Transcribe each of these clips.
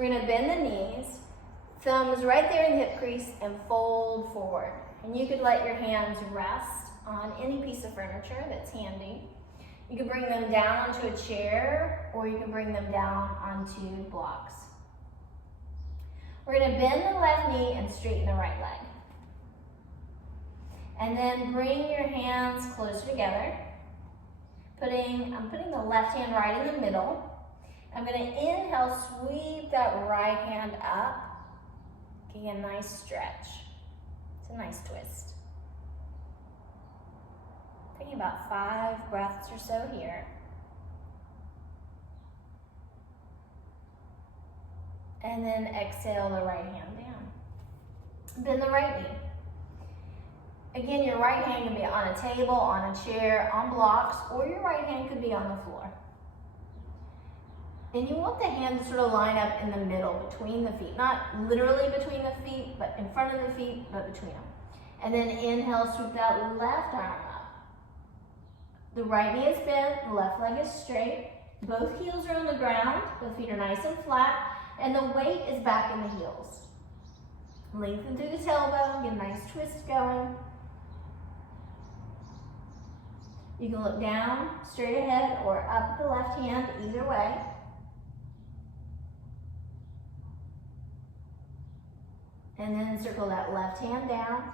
We're gonna bend the knees, thumbs right there in the hip crease, and fold forward. And you could let your hands rest on any piece of furniture that's handy. You can bring them down onto a chair, or you can bring them down onto blocks. We're gonna bend the left knee and straighten the right leg. And then bring your hands closer together. I'm putting the left hand right in the middle. I'm gonna inhale, sweep that right hand up. Getting a nice stretch. It's a nice twist. Taking about 5 breaths or so here. And then exhale the right hand down. Bend the right knee. Again, your right hand can be on a table, on a chair, on blocks, or your right hand could be on the floor. And you want the hand to sort of line up in the middle between the feet. Not literally between the feet, but in front of the feet, but between them. And then inhale, sweep that left arm up. The right knee is bent, the left leg is straight. Both heels are on the ground, both feet are nice and flat, and the weight is back in the heels. Lengthen through the tailbone, get a nice twist going. You can look down, straight ahead, or up the left hand, either way. And then circle that left hand down,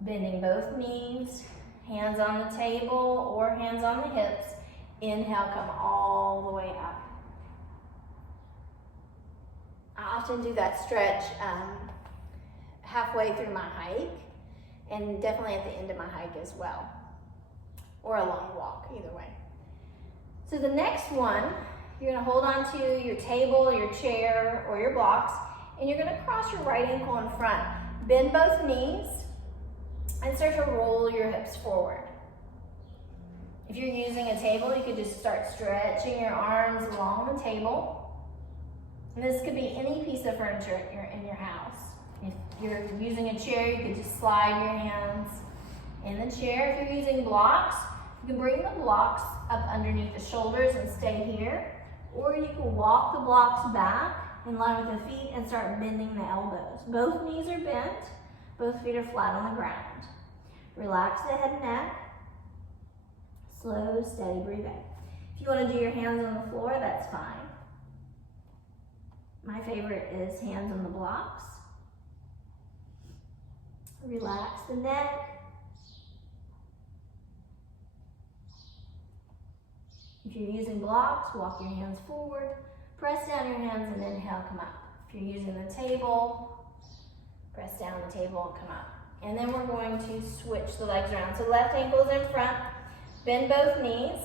bending both knees, hands on the table or hands on the hips. Inhale, come all the way up. I often do that stretch halfway through my hike, and definitely at the end of my hike as well, or a long walk, either way. So the next one, you're gonna hold on to your table, your chair, or your blocks, and you're gonna cross your right ankle in front. Bend both knees and start to roll your hips forward. If you're using a table, you could just start stretching your arms along the table. And this could be any piece of furniture in your house. If you're using a chair, you could just slide your hands in the chair. If you're using blocks, you can bring the blocks up underneath the shoulders and stay here. Or you can walk the blocks back in line with the feet and start bending the elbows. Both knees are bent, both feet are flat on the ground. Relax the head and neck. Slow, steady breathing. If you want to do your hands on the floor, that's fine. My favorite is hands on the blocks. Relax the neck. If you're using blocks, walk your hands forward. Press down your hands and inhale, come up. If you're using the table, press down the table and come up. And then we're going to switch the legs around. So left ankle is in front, bend both knees,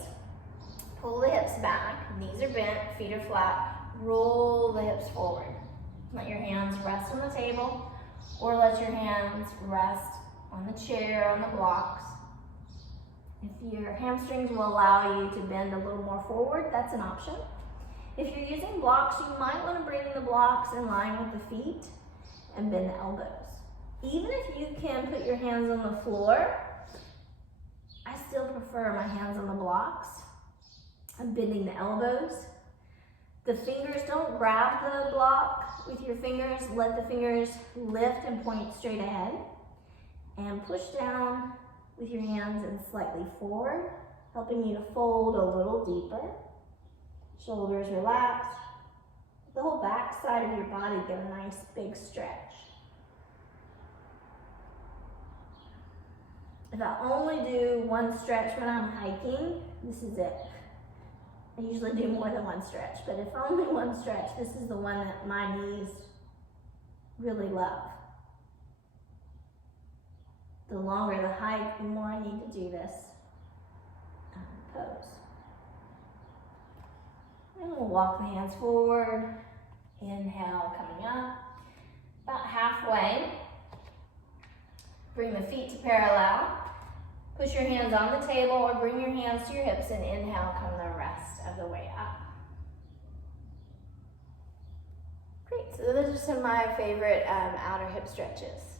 pull the hips back, knees are bent, feet are flat, roll the hips forward. Let your hands rest on the table, or let your hands rest on the chair, on the blocks. If your hamstrings will allow you to bend a little more forward, that's an option. If you're using blocks, you might want to bring the blocks in line with the feet and bend the elbows. Even if you can put your hands on the floor, I still prefer my hands on the blocks. I'm bending the elbows. The fingers, don't grab the block with your fingers. Let the fingers lift and point straight ahead. And push down with your hands and slightly forward, helping you to fold a little deeper. Shoulders relaxed. The whole back side of your body get a nice big stretch. If I only do one stretch when I'm hiking, this is it. I usually do more than one stretch, but if only one stretch, this is the one that my knees really love. The longer the hike, the more I need to do this pose. And we'll walk the hands forward. Inhale, coming up. About halfway. Bring the feet to parallel. Push your hands on the table or bring your hands to your hips and inhale, come the rest of the way up. Great, so those are some of my favorite outer hip stretches.